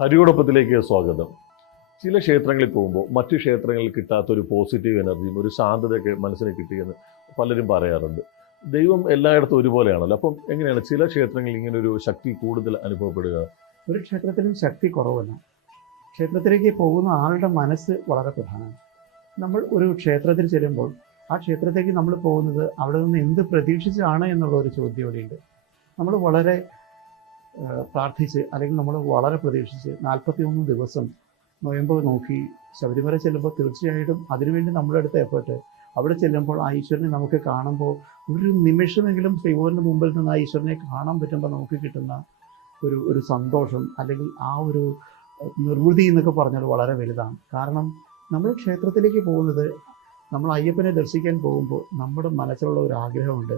ഹരിയോടൊപ്പത്തിലേക്ക് സ്വാഗതം. ചില ക്ഷേത്രങ്ങളിൽ പോകുമ്പോൾ മറ്റു ക്ഷേത്രങ്ങളിൽ കിട്ടാത്തൊരു പോസിറ്റീവ് എനർജിയും ഒരു ശാന്തതയൊക്കെ മനസ്സിന് കിട്ടിയെന്ന് പലരും പറയാറുണ്ട്. ദൈവം എല്ലായിടത്തും ഒരുപോലെയാണല്ലോ. അപ്പം എങ്ങനെയാണ് ചില ക്ഷേത്രങ്ങളിൽ ഇങ്ങനെ ഒരു ശക്തി കൂടുതൽ അനുഭവപ്പെടുക? ഒരു ക്ഷേത്രത്തിലും ശക്തി കുറവല്ല. ക്ഷേത്രത്തിലേക്ക് പോകുന്ന ആളുടെ മനസ്സ് വളരെ പ്രധാനമാണ്. നമ്മൾ ഒരു ക്ഷേത്രത്തിൽ ചെല്ലുമ്പോൾ ആ ക്ഷേത്രത്തേക്ക് നമ്മൾ പോകുന്നത് അവിടെ നിന്ന് എന്ത് പ്രതീക്ഷിച്ചാണ് എന്നുള്ള ഒരു ചോദ്യം ഇവിടെയുണ്ട്. നമ്മൾ വളരെ പ്രാർത്ഥിച്ച് അല്ലെങ്കിൽ നമ്മൾ വളരെ പ്രതീക്ഷിച്ച് 41 ദിവസം നൊയമ്പ് നോക്കി ശബരിമല ചെല്ലുമ്പോൾ തീർച്ചയായിട്ടും അതിനുവേണ്ടി നമ്മളെടുത്ത എഫേർട്ട് അവിടെ ചെല്ലുമ്പോൾ ആ ഈശ്വരനെ നമുക്ക് കാണുമ്പോൾ ഒരു നിമിഷമെങ്കിലും ശ്രീകോവിലിൻ്റെ മുമ്പിൽ നിന്ന് ആ ഈശ്വരനെ കാണാൻ പറ്റുമ്പോൾ നമുക്ക് കിട്ടുന്ന ഒരു സന്തോഷം അല്ലെങ്കിൽ ആ ഒരു നിർവൃതി എന്നൊക്കെ പറഞ്ഞാൽ വളരെ വലുതാണ്. കാരണം നമ്മൾ ക്ഷേത്രത്തിലേക്ക് പോകുന്നത് നമ്മൾ അയ്യപ്പനെ ദർശിക്കാൻ പോകുമ്പോൾ നമ്മുടെ മനസ്സിലുള്ള ഒരു ആഗ്രഹമുണ്ട്.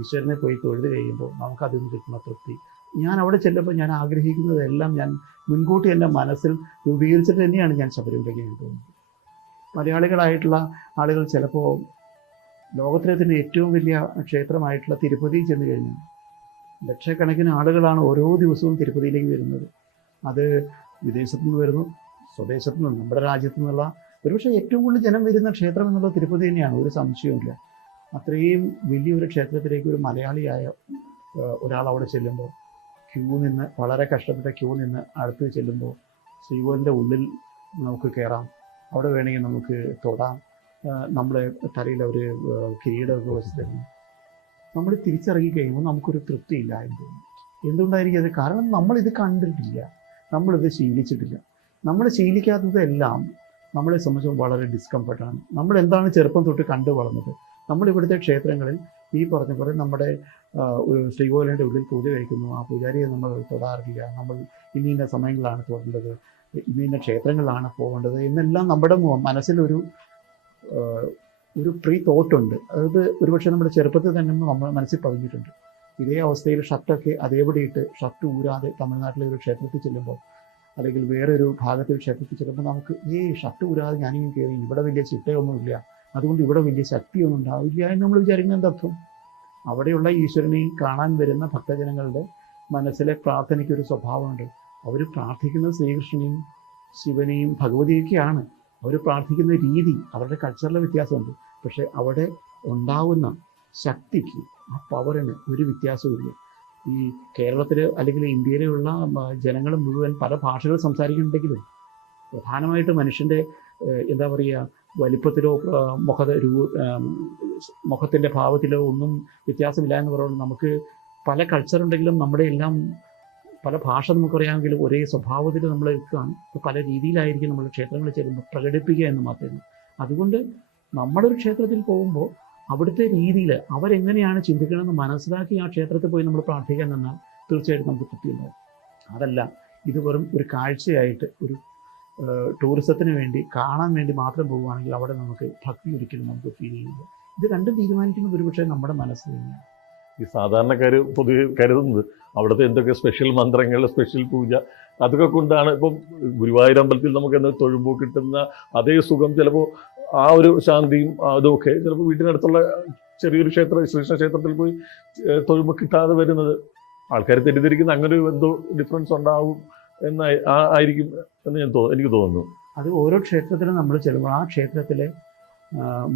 ഈശ്വരനെ പോയി തൊഴുത് കഴിയുമ്പോൾ നമുക്കതിൽ നിന്ന് കിട്ടുന്ന തൃപ്തി. ഞാൻ അവിടെ ചെല്ലുമ്പോൾ ഞാൻ ആഗ്രഹിക്കുന്നതെല്ലാം ഞാൻ മുൻകൂട്ടി എൻ്റെ മനസ്സിൽ രൂപീകരിച്ചിട്ട് തന്നെയാണ് ഞാൻ ശബരിമലയ്ക്ക് പോകുന്നത്. മലയാളികളായിട്ടുള്ള ആളുകൾ ചിലപ്പോൾ ലോകത്തിലെ തന്നെ ഏറ്റവും വലിയ ക്ഷേത്രമായിട്ടുള്ള തിരുപ്പതി ചെന്ന് കഴിഞ്ഞാൽ ലക്ഷക്കണക്കിന് ആളുകളാണ് ഓരോ ദിവസവും തിരുപ്പതിയിലേക്ക് വരുന്നത്. അത് വിദേശത്തു നിന്ന് വരുന്നു, സ്വദേശത്തു നിന്ന്, നമ്മുടെ രാജ്യത്തു നിന്നുള്ള ഒരുപക്ഷെ ഏറ്റവും കൂടുതൽ ജനം വരുന്ന ക്ഷേത്രം എന്നുള്ളത് തിരുപ്പതി തന്നെയാണ്, ഒരു സംശയവുമില്ല. അത്രയും വലിയൊരു ക്ഷേത്രത്തിലേക്ക് ഒരു മലയാളിയായ ഒരാൾ അവിടെ ചെല്ലുമ്പോൾ ക്യൂ നിന്ന് വളരെ കഷ്ടപ്പെട്ട ക്യൂ നിന്ന് അടുത്ത് ചെല്ലുമ്പോൾ ശ്രീകോവിലിൻ്റെ ഉള്ളിൽ നമുക്ക് കയറാം, അവിടെ വേണമെങ്കിൽ നമുക്ക് തൊടാം, നമ്മുടെ തലയിൽ അവർ കിരീടമൊക്കെ വെച്ച് തരുന്നു. നമ്മൾ തിരിച്ചിറങ്ങി കഴിയുമ്പോൾ നമുക്കൊരു തൃപ്തിയില്ല എന്ന് തോന്നുന്നു. എന്തുകൊണ്ടായിരിക്കും അത്? കാരണം നമ്മളിത് കണ്ടിട്ടില്ല, നമ്മളിത് ശീലിച്ചിട്ടില്ല. നമ്മൾ ശീലിക്കാത്തതെല്ലാം നമ്മളെ സംബന്ധിച്ച് വളരെ ഡിസ്കംഫർട്ടാണ്. നമ്മൾ എന്താണ് ചെറുപ്പം തൊട്ട് കണ്ടു വളർന്നത്? നമ്മളിവിടുത്തെ ക്ഷേത്രങ്ങളിൽ ഈ പറഞ്ഞ പോലെ നമ്മുടെ ഒരു ശ്രീകോവിലിൻ്റെ ഉള്ളിൽ പൂജ കഴിക്കുന്നു, ആ പൂജാരിയെ നമ്മൾ തൊടാറില്ല, നമ്മൾ ഇന്ന സമയങ്ങളിലാണ് തൊടേണ്ടത്, ഇന്ന ക്ഷേത്രങ്ങളിലാണ് പോകേണ്ടത് എന്നെല്ലാം നമ്മുടെ മനസ്സിലൊരു പ്രീ തോട്ടുണ്ട്. അതായത് ഒരുപക്ഷെ നമ്മുടെ ചെറുപ്പത്തിൽ തന്നെ നമ്മൾ മനസ്സിൽ പതിഞ്ഞിട്ടുണ്ട്. ഇതേ അവസ്ഥയിൽ ഷർട്ടൊക്കെ അതേപടി ഇട്ട് ഷർട്ട് ഊരാതെ തമിഴ്നാട്ടിലെ ഒരു ക്ഷേത്രത്തിൽ ചെല്ലുമ്പോൾ അല്ലെങ്കിൽ വേറൊരു ഭാഗത്തിൽ ക്ഷേത്രത്തിൽ ചെല്ലുമ്പോൾ നമുക്ക് ഷർട്ട് ഊരാതെ ഞാനിങ്ങനെ കയറി, ഇവിടെ വലിയ ചിട്ടയൊന്നുമില്ല, അതുകൊണ്ട് ഇവിടെ വലിയ ശക്തിയൊന്നും ഉണ്ടാവില്ല എന്ന് നമ്മൾ വിചാരിക്കുന്നത് എന്തർത്ഥം? അവിടെയുള്ള ഈശ്വരനെ കാണാൻ വരുന്ന ഭക്തജനങ്ങളുടെ മനസ്സിലെ പ്രാർത്ഥനയ്ക്കൊരു സ്വഭാവമുണ്ട്. അവർ പ്രാർത്ഥിക്കുന്നത് ശ്രീകൃഷ്ണനെയും ശിവനെയും ഭഗവതിയൊക്കെയാണ്. അവർ പ്രാർത്ഥിക്കുന്ന രീതി, അവരുടെ കൾച്ചറിലെ വ്യത്യാസമുണ്ട്. പക്ഷെ അവിടെ ഉണ്ടാവുന്ന ശക്തിക്ക്, ആ പവറിന് ഒരു വ്യത്യാസവുമില്ല. ഈ കേരളത്തിൽ അല്ലെങ്കിൽ ഇന്ത്യയിലുള്ള ജനങ്ങൾ മുഴുവൻ പല ഭാഷകൾ സംസാരിക്കുന്നുണ്ടെങ്കിലും പ്രധാനമായിട്ട് മനുഷ്യൻ്റെ എന്താ പറയുക, വലിപ്പത്തിലോ മുഖത്തിൻ്റെ ഭാവത്തിലോ ഒന്നും വ്യത്യാസമില്ല എന്ന് പറയുന്നത്. നമുക്ക് പല കൾച്ചറുണ്ടെങ്കിലും നമ്മുടെ എല്ലാം പല ഭാഷ നമുക്കറിയാമെങ്കിലും ഒരേ സ്വഭാവത്തിൽ നമ്മൾ നിൽക്കുകയാണ്. പല രീതിയിലായിരിക്കും നമ്മൾ ക്ഷേത്രങ്ങളിൽ ചെല്ലുമ്പോൾ പ്രകടിപ്പിക്കുക എന്ന് മാത്രമേ. അതുകൊണ്ട് നമ്മളൊരു ക്ഷേത്രത്തിൽ പോകുമ്പോൾ അവിടുത്തെ രീതിയിൽ അവരെങ്ങനെയാണ് ചിന്തിക്കണമെന്ന് മനസ്സിലാക്കി ആ ക്ഷേത്രത്തിൽ പോയി നമ്മൾ പ്രാർത്ഥിക്കാൻ നിന്നാൽ തീർച്ചയായിട്ടും നമുക്ക് തൃപ്തിയുണ്ടാവും. അതല്ല, ഇത് വെറും ഒരു കാഴ്ചയായിട്ട് ഒരു ടൂറിസത്തിന് വേണ്ടി കാണാൻ വേണ്ടി മാത്രം പോവുകയാണെങ്കിൽ അവിടെ നമുക്ക് ഭക്തി ഒരിക്കലും നമുക്ക് ഫീൽ ചെയ്യില്ല. ഇത് രണ്ടും തീരുമാനിക്കുന്നത് ഒരുപക്ഷെ നമ്മുടെ മനസ്സ് തന്നെയാണ്. ഈ സാധാരണക്കാർ പൊതുവെ കരുതുന്നത് അവിടുത്തെ എന്തൊക്കെ സ്പെഷ്യൽ മന്ത്രങ്ങൾ, സ്പെഷ്യൽ പൂജ, അതൊക്കെ കൊണ്ടാണ്. ഇപ്പം ഗുരുവായൂർ അമ്പലത്തിൽ നമുക്ക് എന്താ തൊഴുമ്പോൾ കിട്ടുന്ന അതേ സുഖം, ചിലപ്പോൾ ആ ഒരു ശാന്തിയും അതുമൊക്കെ ചിലപ്പോൾ വീട്ടിനടുത്തുള്ള ചെറിയൊരു ശ്രീകൃഷ്ണ ക്ഷേത്രത്തിൽ പോയി തൊഴുമ്പോൾ കിട്ടാതെ വരുന്നത്. ആൾക്കാർ തെറ്റിദ്ധരിക്കുന്ന അങ്ങനെ ഒരു എന്തോ ഡിഫറൻസ് ഉണ്ടാവും ആയിരിക്കും എന്ന് എനിക്ക് തോന്നുന്നു. അത് ഓരോ ക്ഷേത്രത്തിലും നമ്മൾ ചെല്ലുമ്പോൾ ആ ക്ഷേത്രത്തിലെ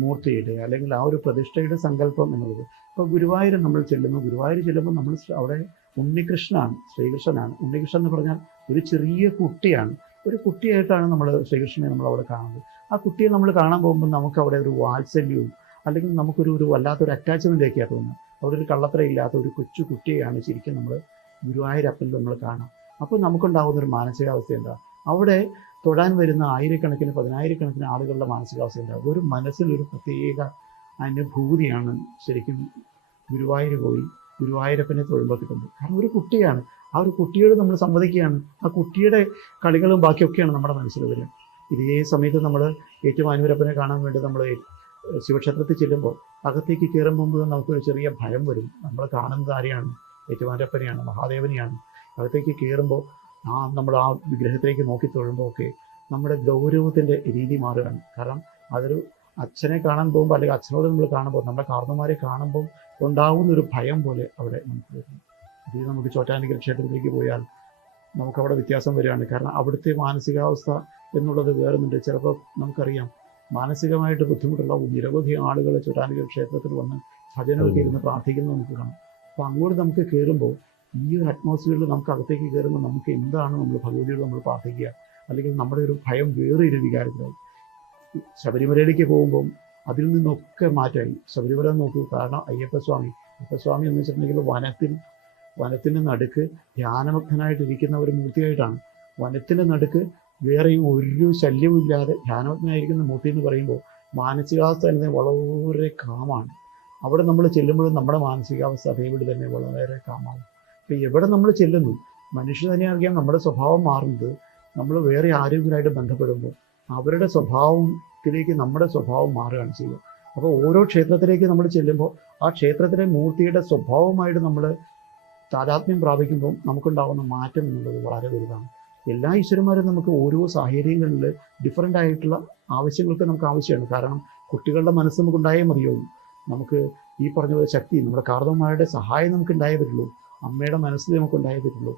മൂർത്തിയുടെ അല്ലെങ്കിൽ ആ ഒരു പ്രതിഷ്ഠയുടെ സങ്കല്പം എന്നുള്ളത്. ഇപ്പോൾ ഗുരുവായൂർ നമ്മൾ ചെല്ലുമ്പോൾ നമ്മൾ അവിടെ ഉണ്ണികൃഷ്ണനാണ്, ശ്രീകൃഷ്ണനാണ്. ഉണ്ണികൃഷ്ണൻ എന്ന് പറഞ്ഞാൽ ഒരു ചെറിയ കുട്ടിയാണ്. ഒരു കുട്ടിയായിട്ടാണ് നമ്മൾ ശ്രീകൃഷ്ണനെ നമ്മൾ അവിടെ കാണുന്നത്. ആ കുട്ടിയെ നമ്മൾ കാണാൻ പോകുമ്പോൾ നമുക്ക് അവിടെ ഒരു വാത്സല്യവും അല്ലെങ്കിൽ നമുക്കൊരു വല്ലാത്തൊരു അറ്റാച്ച്മെൻറ്റൊക്കെയാണ് തോന്നുന്നത്. അവിടെ ഒരു കള്ളത്തരയില്ലാത്ത ഒരു കൊച്ചു കുട്ടിയെയാണ് ശരിക്കും നമ്മൾ ഗുരുവായൂരപ്പനിൽ നമ്മൾ കാണാം. അപ്പോൾ നമുക്കുണ്ടാകുന്നൊരു മാനസികാവസ്ഥ എന്താ? അവിടെ തൊഴാൻ വരുന്ന ആയിരക്കണക്കിന് 10,000-കണക്കിന് ആളുകളുടെ മാനസികാവസ്ഥ ഉണ്ടാകും. ഒരു മനസ്സിലൊരു പ്രത്യേക അനുഭൂതിയാണ് ശരിക്കും ഗുരുവായൂർ പോയി ഗുരുവായൂരപ്പനെ തൊഴുമ്പോൾ കിട്ടുന്നത്. കാരണം ഒരു കുട്ടിയാണ്, ആ ഒരു കുട്ടിയോട് നമ്മൾ സംവദിക്കുകയാണ്. ആ കുട്ടിയുടെ കളികളും ബാക്കിയൊക്കെയാണ് നമ്മുടെ മനസ്സിൽ വരിക. ഇതേ സമയത്ത് നമ്മൾ ഏറ്റുമാനൂരപ്പനെ കാണാൻ വേണ്ടി നമ്മൾ ശിവക്ഷേത്രത്തിൽ ചെല്ലുമ്പോൾ അകത്തേക്ക് കയറുമ്പോൾ നമുക്കൊരു ചെറിയ ഭയം വരും. നമ്മൾ കാണുന്നത് ആരെയാണ്? ഏറ്റുമാനൂരപ്പനെയാണ്, മഹാദേവനെയാണ്. അകത്തേക്ക് കയറുമ്പോൾ നമ്മൾ ആ വിഗ്രഹത്തിലേക്ക് നോക്കി തൊഴുമ്പോൾ ഒക്കെ നമ്മുടെ ഗൗരവത്തിൻ്റെ രീതി മാറുകയാണ്. കാരണം അതൊരു അച്ഛനെ കാണാൻ പോകുമ്പോൾ അല്ലെങ്കിൽ അച്ഛനോട് നമ്മൾ കാണുമ്പോൾ, നമ്മുടെ കാർന്നമാരെ കാണുമ്പോൾ ഉണ്ടാകുന്നൊരു ഭയം പോലെ അവിടെ നമുക്ക് വരുന്നു. ഇത് നമുക്ക് ചോറ്റാനിക്കര ക്ഷേത്രത്തിലേക്ക് പോയാൽ നമുക്കവിടെ വ്യത്യാസം വരികയാണ്. കാരണം അവിടുത്തെ മാനസികാവസ്ഥ എന്നുള്ളത് വേറൊന്നുണ്ട്. ചിലപ്പോൾ നമുക്കറിയാം മാനസികമായിട്ട് ബുദ്ധിമുട്ടുള്ള നിരവധി ആളുകൾ ചൊട്ടാനിക്കര ക്ഷേത്രത്തിൽ വന്ന് ഭജനമൊക്കെ ഇരുന്ന് പ്രാർത്ഥിക്കുന്നത് നമുക്ക് കാണാം. അപ്പോൾ അങ്ങോട്ട് നമുക്ക് കയറുമ്പോൾ ഈ ഒരു അറ്റ്മോസ്ഫിയറിൽ നമുക്ക് അകത്തേക്ക് കയറുമ്പോൾ നമുക്ക് എന്താണ് നമ്മൾ ഭഗവതിയോട് നമ്മൾ പ്രാർത്ഥിക്കുക, അല്ലെങ്കിൽ നമ്മുടെ ഒരു ഭയം വേറെ ഒരു വികാരത്തിലായി. ശബരിമലയിലേക്ക് പോകുമ്പം അതിൽ നിന്നൊക്കെ മാറ്റമായി. ശബരിമല നോക്കൂ, കാരണം അയ്യപ്പസ്വാമി എന്ന് വെച്ചിട്ടുണ്ടെങ്കിൽ വനത്തിൻ്റെ നടുക്ക് ധ്യാനമഗ്നായിട്ടിരിക്കുന്ന ഒരു മൂർത്തിയായിട്ടാണ്. വനത്തിൻ്റെ നടുക്ക് വേറെ ഒരു ശല്യവും ഇല്ലാതെ ധ്യാനമഗ്നായിരിക്കുന്ന മൂർത്തി എന്ന് പറയുമ്പോൾ മാനസികാവസ്ഥ എന്നത് വളരെ കാമാണ്. അവിടെ നമ്മൾ ചെല്ലുമ്പോഴും നമ്മുടെ മാനസികാവസ്ഥ അതേപോലെ തന്നെ വളരെ കാമാണ്. അപ്പോൾ എവിടെ നമ്മൾ ചെല്ലുന്നു, മനുഷ്യൻ തന്നെ അറിയാം നമ്മുടെ സ്വഭാവം മാറുന്നത് നമ്മൾ വേറെ ആരെങ്കിലുമായിട്ട് ബന്ധപ്പെടുമ്പോൾ അവരുടെ സ്വഭാവത്തിലേക്ക് നമ്മുടെ സ്വഭാവം മാറുകയാണ് ചെയ്യുക. അപ്പോൾ ഓരോ ക്ഷേത്രത്തിലേക്ക് നമ്മൾ ചെല്ലുമ്പോൾ ആ ക്ഷേത്രത്തിലെ മൂർത്തിയുടെ സ്വഭാവമായിട്ട് നമ്മൾ താതാത്മ്യം പ്രാപിക്കുമ്പോൾ നമുക്കുണ്ടാകുന്ന മാറ്റം എന്നുള്ളത് വളരെ വലുതാണ്. എല്ലാ ഈശ്വരന്മാരും നമുക്ക് ഓരോ സാഹചര്യങ്ങളിൽ ഡിഫറൻ്റ് ആയിട്ടുള്ള ആവശ്യങ്ങൾക്ക് നമുക്ക് ആവശ്യമാണ്. കാരണം കുട്ടികളുടെ മനസ്സ് നമുക്ക് ഉണ്ടായേ മതിയുള്ളൂ. നമുക്ക് ഈ പറഞ്ഞ പോലെ ശക്തി നമ്മുടെ കാർന്നവന്മാരുടെ സഹായം നമുക്ക് ഉണ്ടായേ പറ്റുള്ളൂ. അമ്മയുടെ മനസ്സ് നമുക്ക് ഉണ്ടായേ പറ്റുള്ളൂ.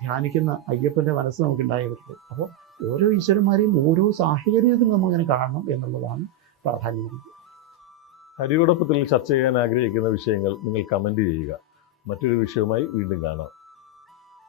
ധ്യാനിക്കുന്ന അയ്യപ്പൻ്റെ മനസ്സ് നമുക്ക് ഉണ്ടായേ പറ്റുള്ളൂ. അപ്പോൾ ഓരോ ഈശ്വരന്മാരെയും ഓരോ സാഹചര്യത്തിൽ നമ്മളിങ്ങനെ കാണണം എന്നുള്ളതാണ് പ്രാധാന്യം. ഹരിയോടൊപ്പത്തിൽ ചർച്ച ചെയ്യാൻ ആഗ്രഹിക്കുന്ന വിഷയങ്ങൾ നിങ്ങൾ കമൻറ്റ് ചെയ്യുക. മറ്റൊരു വിഷയവുമായി വീണ്ടും കാണാം.